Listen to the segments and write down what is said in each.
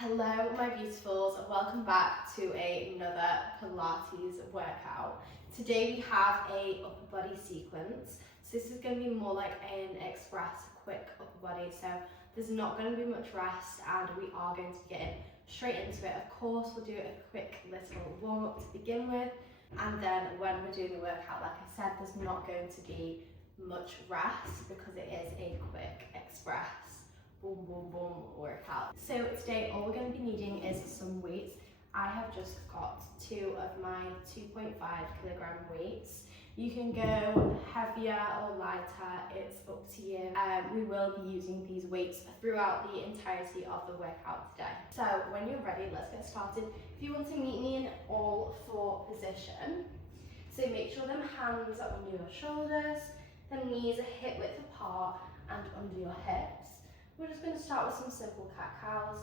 Hello my beautifuls, and welcome back to another Pilates workout. Today we have a upper body sequence. So this is going to be more like an express quick upper body, so there's not going to be much rest and we are going to be getting straight into it. Of course we'll do a quick little warm up to begin with, and then when we're doing the workout, like I said, there's not going to be much rest because it is a quick express boom boom boom workout. So today all we're going to be needing is some weights. I have just got two of my 2.5 kilogram weights. You can go heavier or lighter, it's up to you. We will be using these weights throughout the entirety of the workout today. So when you're ready, let's get started. If you want to meet me in all four position, so make sure them hands are under your shoulders, the knees are hip width apart and under your hips. We're just going to start with some simple cat-cows.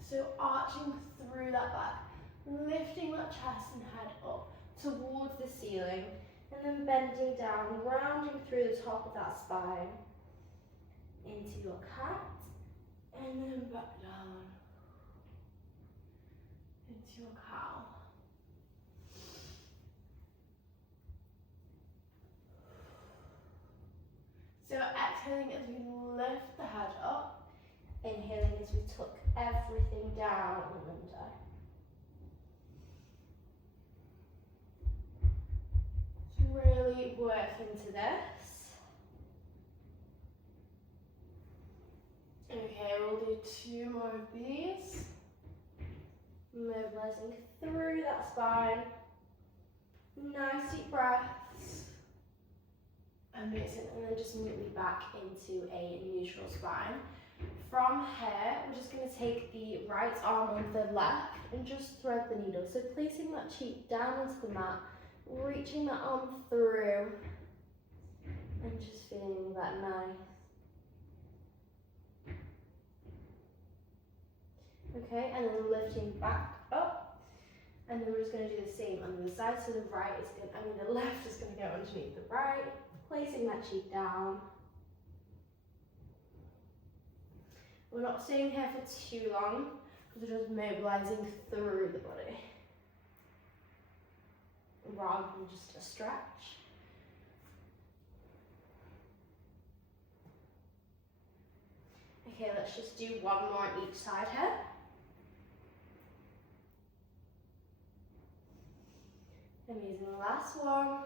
So arching through that back, lifting that chest and head up towards the ceiling, and then bending down, rounding through the top of that spine into your cat, and then back down into your cow. So exhaling as we lift the head up, inhaling as we tuck everything down and under. So really work into this. Okay, we'll do two more of these. Mobilizing through that spine. Nice deep breaths. Amazing, and then just move me back into a neutral spine. From here, we're just going to take the right arm on the left and just thread the needle. So placing that cheek down onto the mat, reaching that arm through, and just feeling that nice. Okay, and then lifting back up, and then we're just going to do the same on the other side. So the left is going to go underneath the right. Placing that cheek down. We're not staying here for too long because we're just mobilizing through the body rather than just a stretch. Okay, let's just do one more on each side here. Amazing, last one.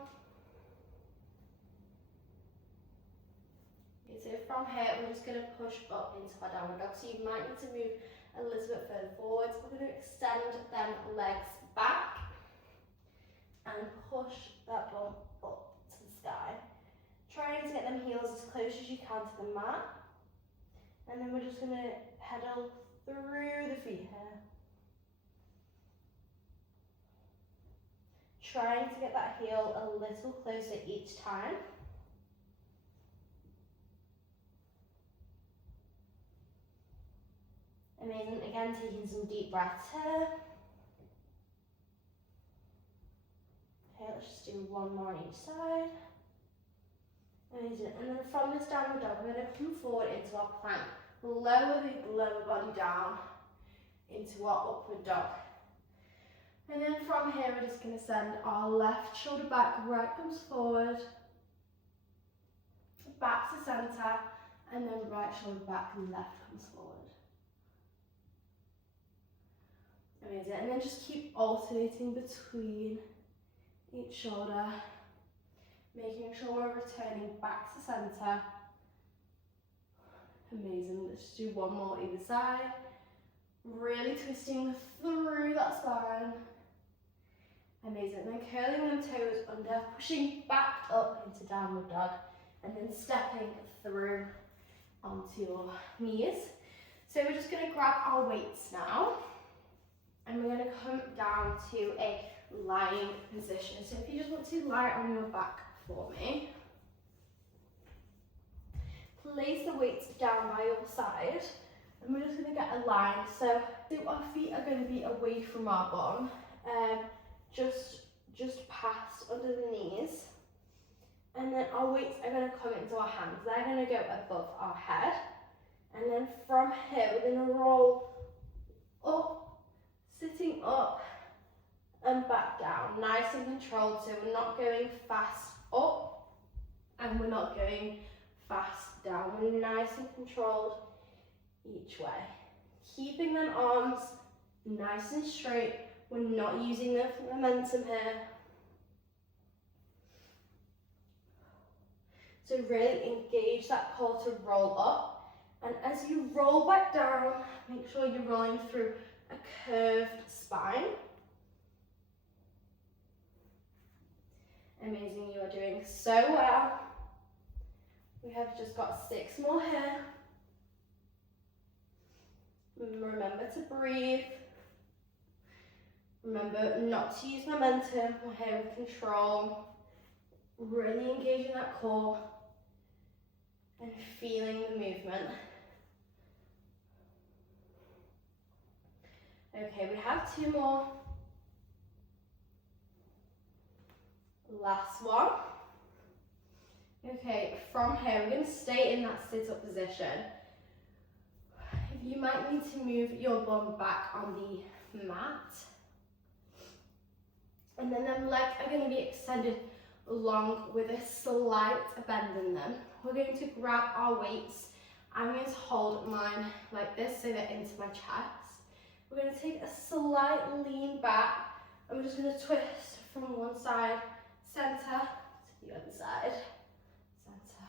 So from here, we're just going to push up into our downward dog. So you might need to move a little bit further forwards. We're going to extend them legs back and push that bum up to the sky. Trying to get them heels as close as you can to the mat. And then we're just going to pedal through the feet here. Trying to get that heel a little closer each time. Amazing, again taking some deep breaths here. Okay, let's just do one more on each side. Amazing, and then from this downward dog, we're going to come forward into our plank. Lower the lower body down into our upward dog. And then from here, we're just going to send our left shoulder back, right comes forward, back to center, and then right shoulder back and left comes forward. Amazing, and then just keep alternating between each shoulder, making sure we're returning back to center. Amazing, let's do one more either side. Really twisting through that spine. Amazing, and then curling them toes under, pushing back up into downward dog, and then stepping through onto your knees. So we're just going to grab our weights now. And we're going to come down to a lying position. So if you just want to lie on your back for me. Place the weights down by your side. And we're just going to get a line. So our feet are going to be away from our bum. Just past under the knees. And then our weights are going to come into our hands. They're going to go above our head. And then from here, we're going to roll up, sitting up and back down. Nice and controlled, so we're not going fast up and we're not going fast down. We're nice and controlled each way. Keeping them arms nice and straight. We're not using the momentum here. So really engage that core to roll up. And as you roll back down, make sure you're rolling through a curved spine. Amazing, you are doing so well. We have just got 6 more here. Remember to breathe. Remember not to use momentum. We're here with control. Really engaging that core and feeling the movement. Okay, we have 2 more. Last one. Okay, from here, we're going to stay in that sit-up position. You might need to move your bum back on the mat. And then them legs are going to be extended long with a slight bend in them. We're going to grab our weights. I'm going to hold mine like this so they're into my chest. We're going to take a slight lean back and we're just going to twist from one side, center, to the other side, center.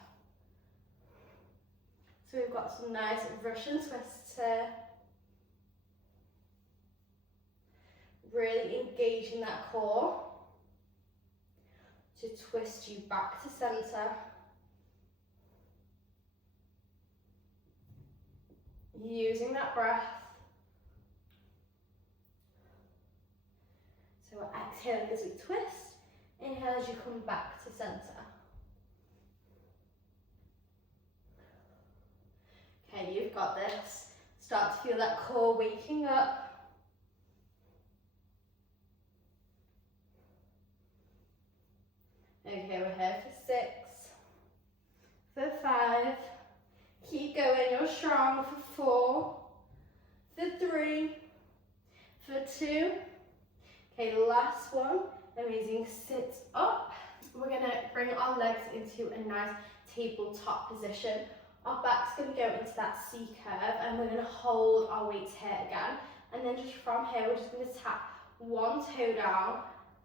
So we've got some nice Russian twists here. Really engaging that core to twist you back to center. Using that breath. So we're exhaling as we twist, inhale as you come back to center. Okay, you've got this. Start to feel that core waking up. Okay, we're here for 6, for 5, keep going, you're strong, for 4, for 3, for 2, okay, last one, amazing, sit up. We're going to bring our legs into a nice tabletop position. Our back's going to go into that C curve and we're going to hold our weights here again. And then just from here, we're just going to tap one toe down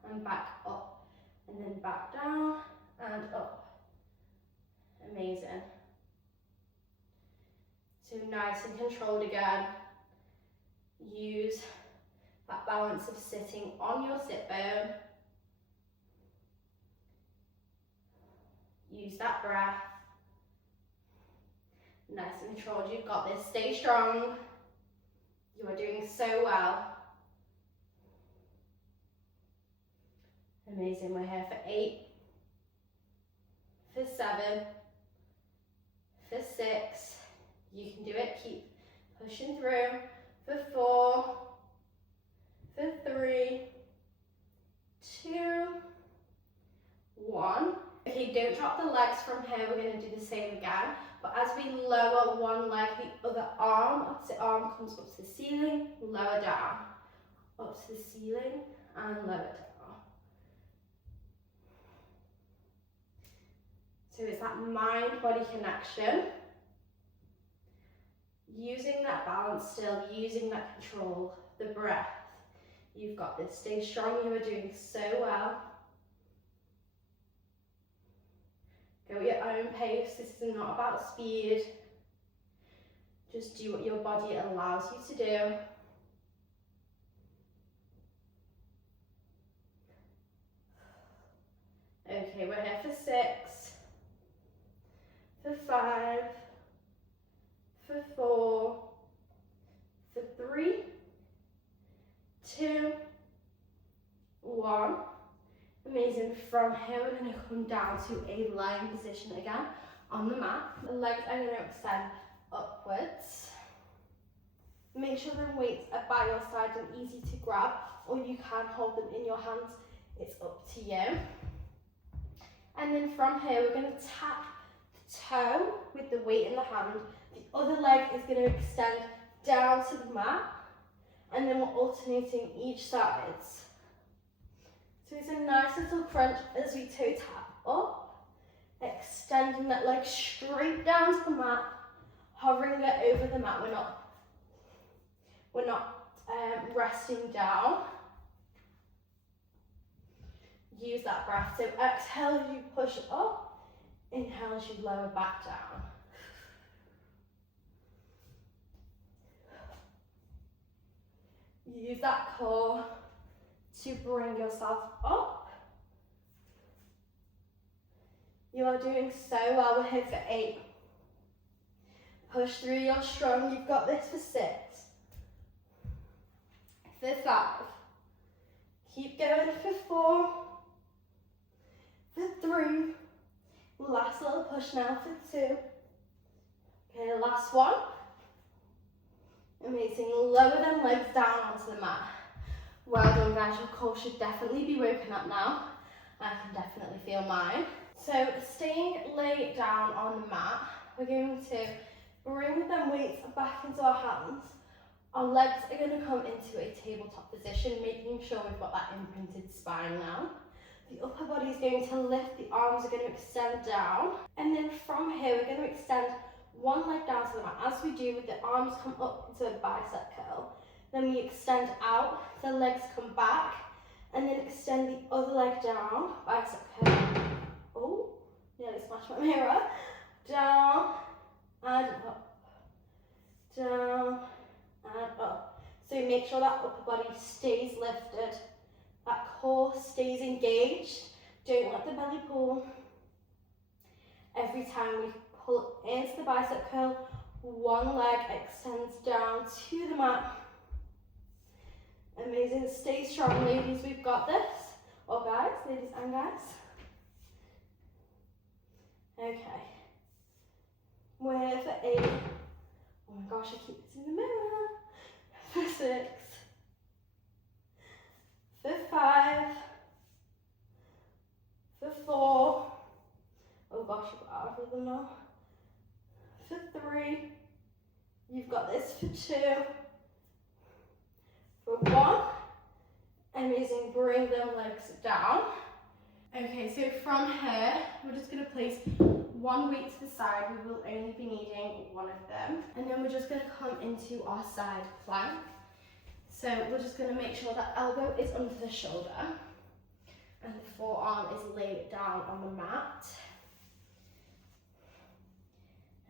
and back up. And then back down and up. Amazing. So nice and controlled again. Use that balance of sitting on your sit bone. Use that breath. Nice and controlled, you've got this. Stay strong. You are doing so well. Amazing, we're here for 8, for 7, for 6, you can do it, keep pushing through, for 4, for 3, 2, 1. Okay, don't drop the legs from here, we're going to do the same again, but as we lower one leg, the other arm, opposite arm comes up to the ceiling, lower down, up to the ceiling and lower down. So it's that mind-body connection, using that balance still, using that control, the breath. You've got this, stay strong, you are doing so well. Go at your own pace, this is not about speed. Just do what your body allows you to do. Okay, we're here for 6. For 5, for 4, for 3, 2, 1. Amazing. From here, we're going to come down to a lying position again on the mat. The legs are going to extend upwards. Make sure the weights are by your side and easy to grab, or you can hold them in your hands. It's up to you. And then from here, we're going to tap toe with the weight in the hand The other leg is going to extend down to the mat, and then we're alternating each sides. So it's a nice little crunch as we toe tap up, extending that leg straight down to the mat, hovering it over the mat. We're not resting down. Use that breath. So exhale as you push up, inhale as you lower back down. Use that core to bring yourself up. You are doing so well. We're here for 8. Push through, you're strong. You've got this for 6. For 5. Keep going for 4. For 3. Last little push now for 2. Okay, last one. Amazing. Lower them legs down onto the mat. Well done, guys. Your core should definitely be woken up now. I can definitely feel mine. So staying laid down on the mat, we're going to bring them weights back into our hands. Our legs are going to come into a tabletop position, making sure we've got that imprinted spine now. The upper body is going to lift, the arms are going to extend down. And then from here, we're going to extend one leg down to the mat. As we do, with the arms come up into a bicep curl. Then we extend out, the legs come back, and then extend the other leg down, bicep curl. Oh, nearly smashed my mirror. Down and up. Down and up. So make sure that upper body stays lifted. That core stays engaged. Don't let the belly pull. Every time we pull into the bicep curl, one leg extends down to the mat. Amazing. Stay strong, ladies. We've got this. Or guys, ladies and guys. Okay. We're for 8. Oh my gosh, I keep it in the mirror. For 6. For 5. For 4. Oh gosh, you've got out of rhythm now. For 3. You've got this for 2. For 1. Amazing. Bring them legs down. Okay, so from here, we're just going to place one weight to the side. We will only be needing one of them. And then we're just going to come into our side plank. So we're just going to make sure that elbow is under the shoulder and the forearm is laid down on the mat.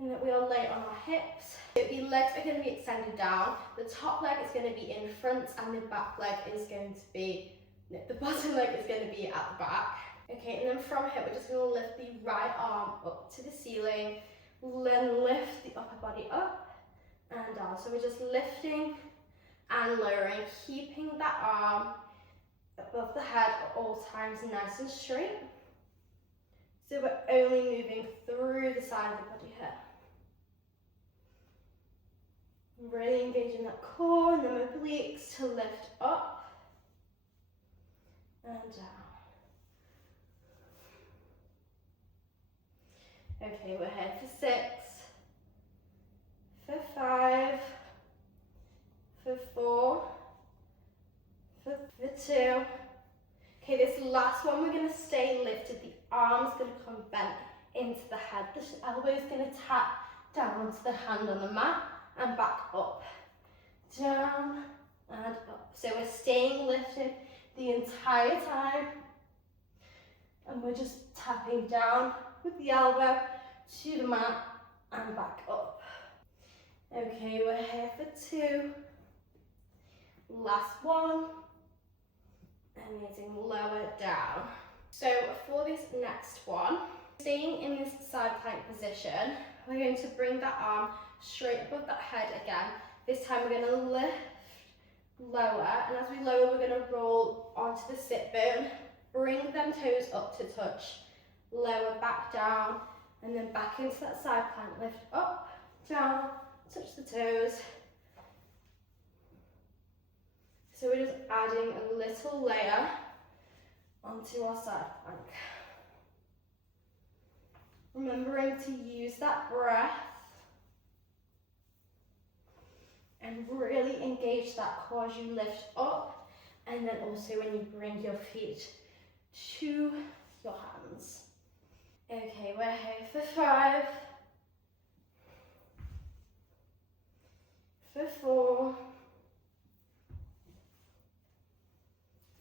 And that we are laid on our hips. So the legs are going to be extended down. The top leg is going to be in front and the back leg is going to be, no, the bottom leg is going to be at the back. Okay, and then from here, we're just going to lift the right arm up to the ceiling, then lift the upper body up and down. So we're just lifting and lowering, keeping that arm above the head at all times, nice and straight. So we're only moving through the side of the body here. Really engaging that core and the obliques to lift up and down. Okay, we're here for 6, for 5, for 4, for 2. Okay, this last one we're going to stay lifted. The arm's going to come bent into the head. The elbow's going to tap down onto the hand on the mat and back up. Down and up. So we're staying lifted the entire time. And we're just tapping down with the elbow to the mat and back up. Okay, we're here for 2. Last one. Amazing, lower down. So for this next one, staying in this side plank position, we're going to bring that arm straight above that head again. This time we're going to lift, lower, and as we lower, we're going to roll onto the sit bone, bring them toes up to touch, lower back down, and then back into that side plank, lift up, down, touch the toes. So we're just adding a little layer onto our side plank. Remembering to use that breath. And really engage that core as you lift up, and then also when you bring your feet to your hands. Okay, we're here for 5, for 4,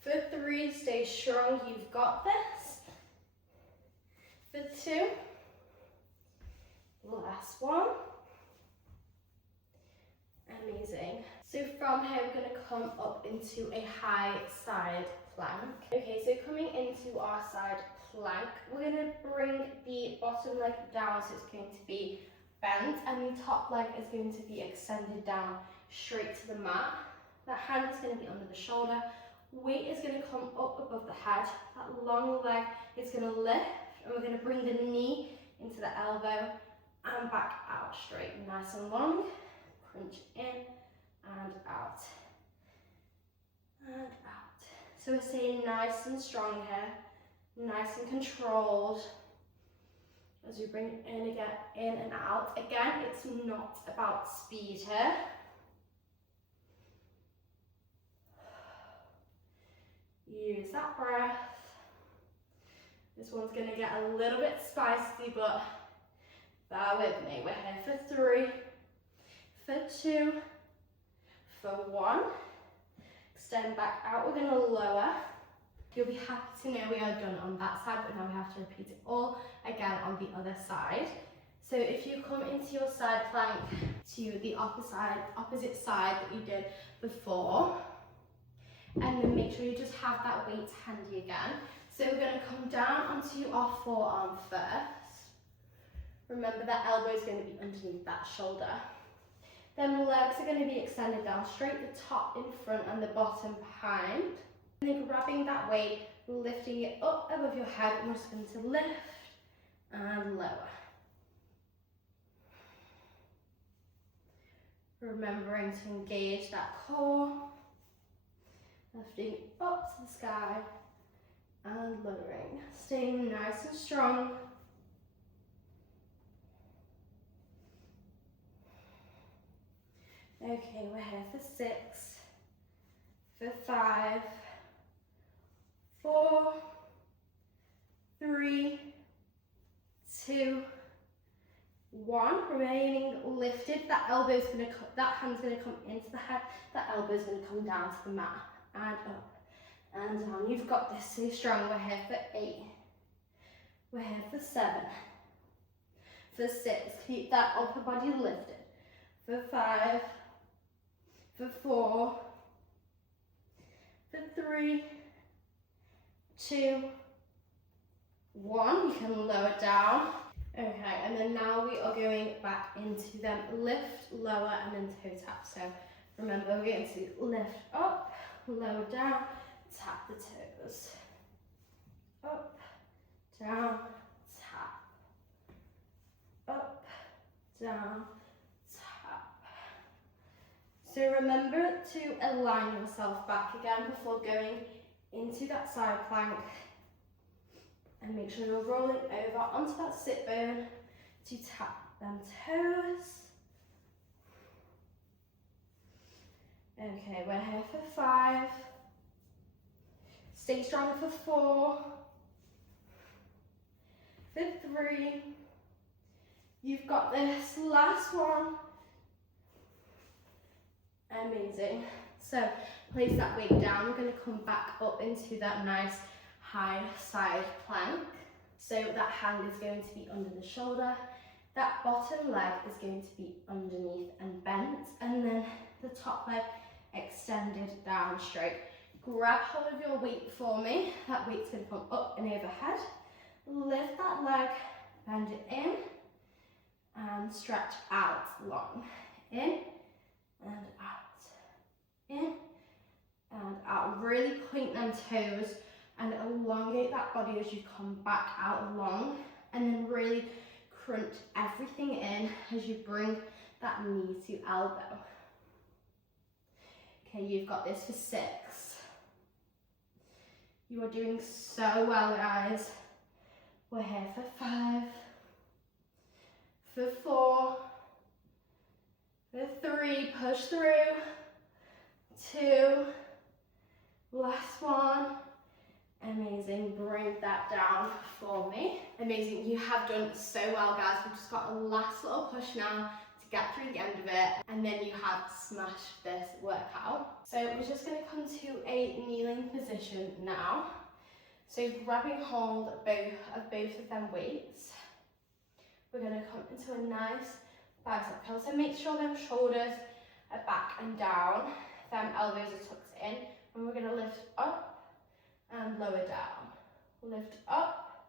for 3, stay strong, you've got this. For 2, last one. Amazing. So from here, we're going to come up into a high side plank. Okay, so coming into our side plank, we're going to bring the bottom leg down, so it's going to be bent, and the top leg is going to be extended down straight to the mat. The hand is going to be under the shoulder. Weight is going to come up above the head. That long leg is going to lift, and we're going to bring the knee into the elbow and back out straight, nice and long. Crunch in and out, and out. So we're staying nice and strong here, nice and controlled. As we bring it in again, in and out. Again, it's not about speed here. Use that breath. This one's going to get a little bit spicy, but bear with me. We're here for 3, for 2, for 1. Extend back out. We're going to lower. You'll be happy to know we are done on that side, but now we have to repeat it all again on the other side. So if you come into your side plank to the opposite side that you did before, and then make sure you just have that weight handy again. So we're going to come down onto our forearm first. Remember that elbow is going to be underneath that shoulder. Then the legs are going to be extended down straight, the top in front and the bottom behind. And then grabbing that weight, lifting it up above your head, and we're just going to lift and lower. Remembering to engage that core, lifting up to the sky and lowering, staying nice and strong. Okay, we're here for 6, for 5, 4, 3, 2, 1. Remaining lifted. That elbow's going to that hand's going to come into the head. That elbow's going to come down to the mat and up and down. You've got this. Stay strong. We're here for 8. We're here for 7. For 6. Keep that upper body lifted. For 5. For 4. For 3. 2. 1. You can lower down. Okay, and then now we are going back into them lift, lower, and then toe tap. So remember, we're going to lift up, lower down, tap the toes. Up, down, tap. Up, down, tap. So remember to align yourself back again before going into that side plank. And make sure you're rolling over onto that sit bone to tap them toes. Okay, we're here for 5. Stay strong for 4. For 3. You've got this. Last one. Amazing. So place that weight down. We're going to come back up into that nice high side plank. So that hand is going to be under the shoulder, that bottom leg is going to be underneath and bent, and then the top leg extended down straight. Grab hold of your weight for me. That weight's going to come up and overhead. Lift that leg, bend it in and stretch out long. In and out, in and out. Really point them toes and elongate that body as you come back out long, and then really crunch everything in as you bring that knee to elbow. Okay, you've got this for 6. You are doing so well, guys. We're here for 5, for 4, For 3, push through. 2, last one. Amazing, bring that down for me. Amazing, you have done so well, guys. We've just got a last little push now to get through the end of it, and then you have smashed this workout. So we're just going to come to a kneeling position now. So grabbing hold of both of them weights. We're going to come into a nice bicep curl. So make sure them shoulders are back and down, them elbows are tucked in, and we're going to lift up and lower down. Lift up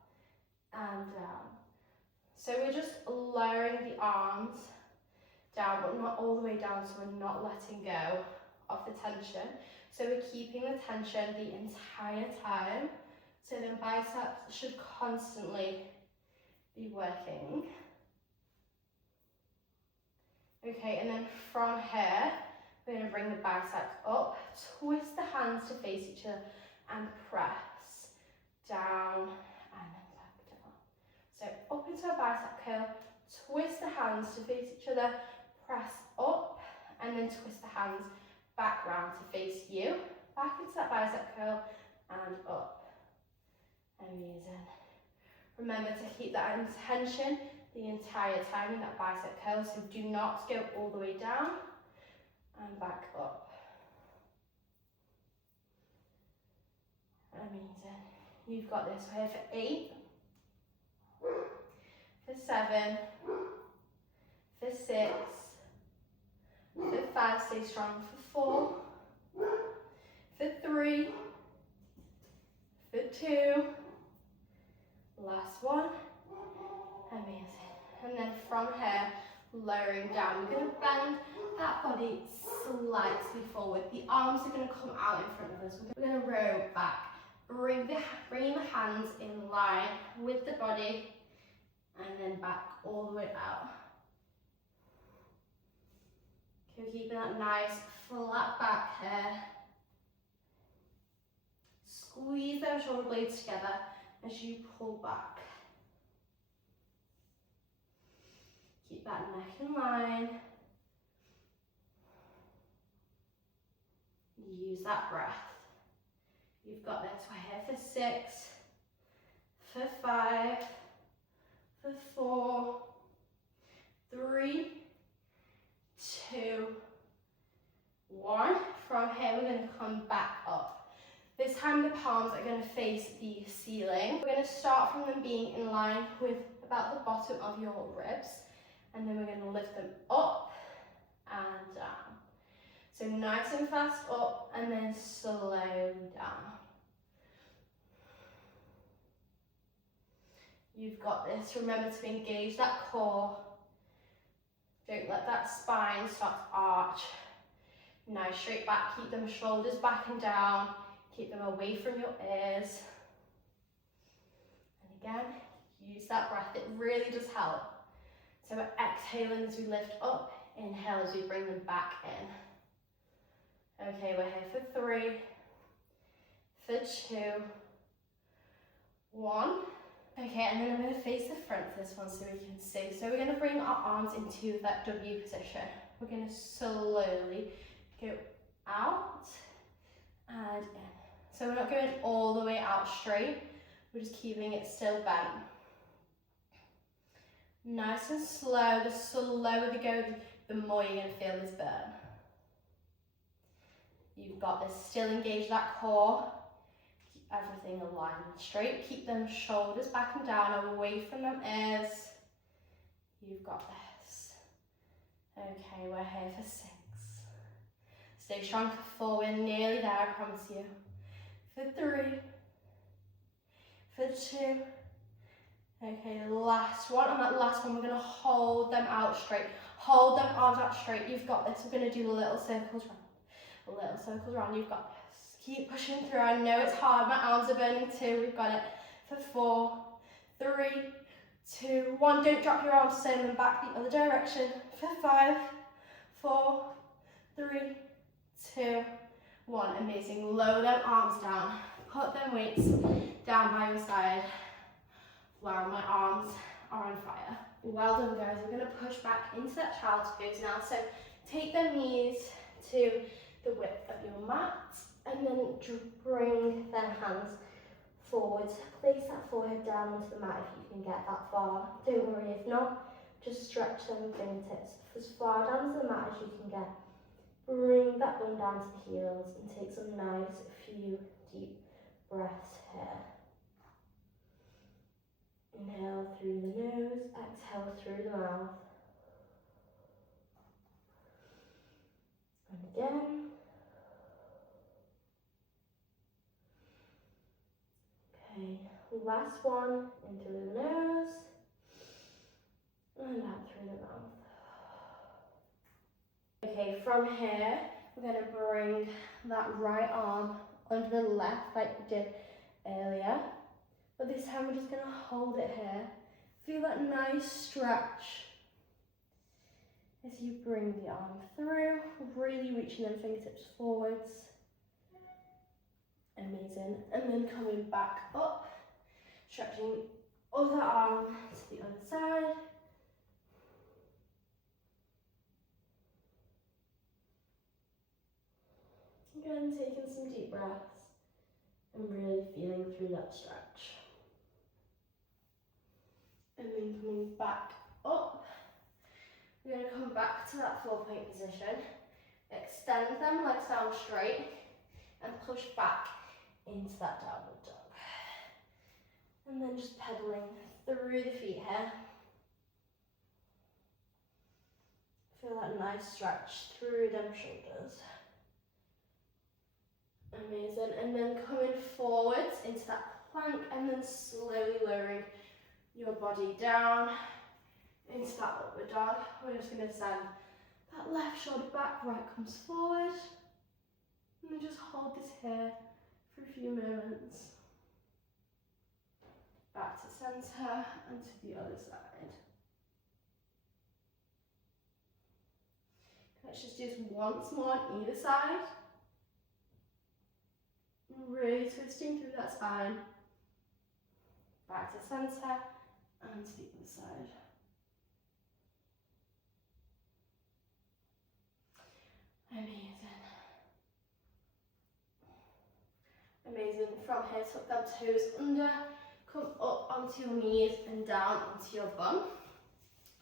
and down. So we're just lowering the arms down, but not all the way down, so we're not letting go of the tension. So we're keeping the tension the entire time. So then biceps should constantly be working. Okay, and then from here, we're going to bring the biceps up, twist the hands to face each other, and press down and then back down. So up into a bicep curl, twist the hands to face each other, press up, and then twist the hands back round to face you. Back into that bicep curl and up. Amazing. Remember to keep that intention the entire time in that bicep curl, so do not go all the way down and back up. Amazing. You've got this. We're here for 8, for 7, for 6, for 5, stay strong, for 4, for 3, for 2, last one. Amazing. And then from here, lowering down, we're going to bend that body slightly forward. The arms are going to come out in front of us. We're going to row back. Bringing the hands in line with the body, and then back all the way out. Okay, keeping that nice flat back here. Squeeze those shoulder blades together as you pull back. Keep that neck in line. Use that breath. You've got this. We're here for 6, for 5, for 4, 3, 2, 1. From here, we're going to come back up. This time the palms are going to face the ceiling. We're going to start from them being in line with about the bottom of your ribs, and then we're going to lift them up and down. So nice and fast up, and then slow down. You've got this. Remember to engage that core. Don't let that spine start to arch. Nice straight back. Keep them shoulders back and down. Keep them away from your ears. And again, use that breath. It really does help. So we're exhaling as we lift up. Inhale as we bring them back in. Okay, we're here for 3, for 2, 1. Okay, and then I'm going to face the front for this one so we can see. So we're going to bring our arms into that W position. We're going to slowly go out and in. So we're not going all the way out straight. We're just keeping it still bent. Nice and slow. The slower we go, the more you're going to feel this burn. You've got this. Still engage that core. Keep everything aligned and straight. Keep them shoulders back and down, away from them ears. You've got this. Okay, we're here for 6. Stay strong for 4. We're nearly there, I promise you. For 3. For 2. Okay, last one. On that last one, we're going to hold them out straight. Hold them arms out straight. You've got this. We're going to do little circles around. Little circles around. You've got this. Keep pushing through. I know it's hard. My arms are burning too. We've got it. For 4, 3, 2, 1. Don't drop your arms. Send them back the other direction. For 5, 4, 3, 2, 1. Amazing. Lower them arms down. Put them weights down by your side. Wow, my arms are on fire. Well done, guys. We're going to push back into that child's pose now. So Take the knees to the width of your mat and then bring their hands forwards. Place that forehead down onto the mat if you can get that far. Don't worry if not, just stretch them fingertips as far down to the mat as you can get. Bring that bum down to the heels and take some nice few deep breaths here. Inhale through the nose, exhale through the mouth. And again. Okay, last one, in through the nose and out through the mouth. Okay, from here, we're going to bring that right arm under the left like we did earlier. But this time we're just going to hold it here. Feel that nice stretch as you bring the arm through, really reaching them fingertips forwards. Amazing. And then coming back up, stretching other arm to the other side. Again, taking some deep breaths and really feeling through that stretch. And then coming back up, we're going to come back to that 4-point position. Extend them, legs down straight, and push back into that downward dog. And then just pedaling through the feet here. Feel that nice stretch through them shoulders. Amazing. And then coming forwards into that plank and then slowly lowering your body down into that upward dog. We're just going to send that left shoulder back, right comes forward. And then just hold this here for a few moments. Back to centre and to the other side. Let's just do this once more on either side. Really twisting through that spine. Back to centre and to the other side. Amazing. Amazing. From here, tuck them toes under, come up onto your knees and down onto your bum.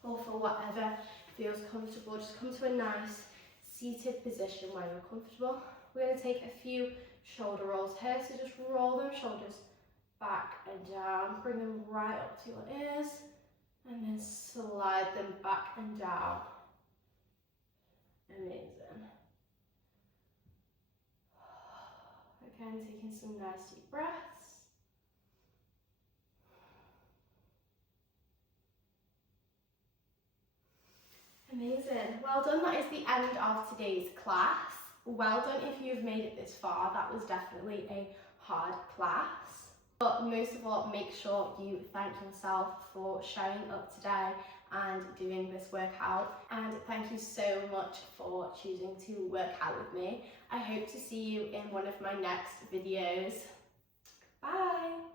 Or for whatever feels comfortable, just come to a nice seated position where you're comfortable. We're going to take a few shoulder rolls here, so just roll those shoulders back and down, bring them right up to your ears, and then slide them back and down. Amazing. Again, taking some nice deep breaths. Amazing. Well done. That is the end of today's class. Well done if you've made it this far. That was definitely a hard class. But most of all, make sure you thank yourself for showing up today and doing this workout. And thank you so much for choosing to work out with me. I hope to see you in one of my next videos. Bye!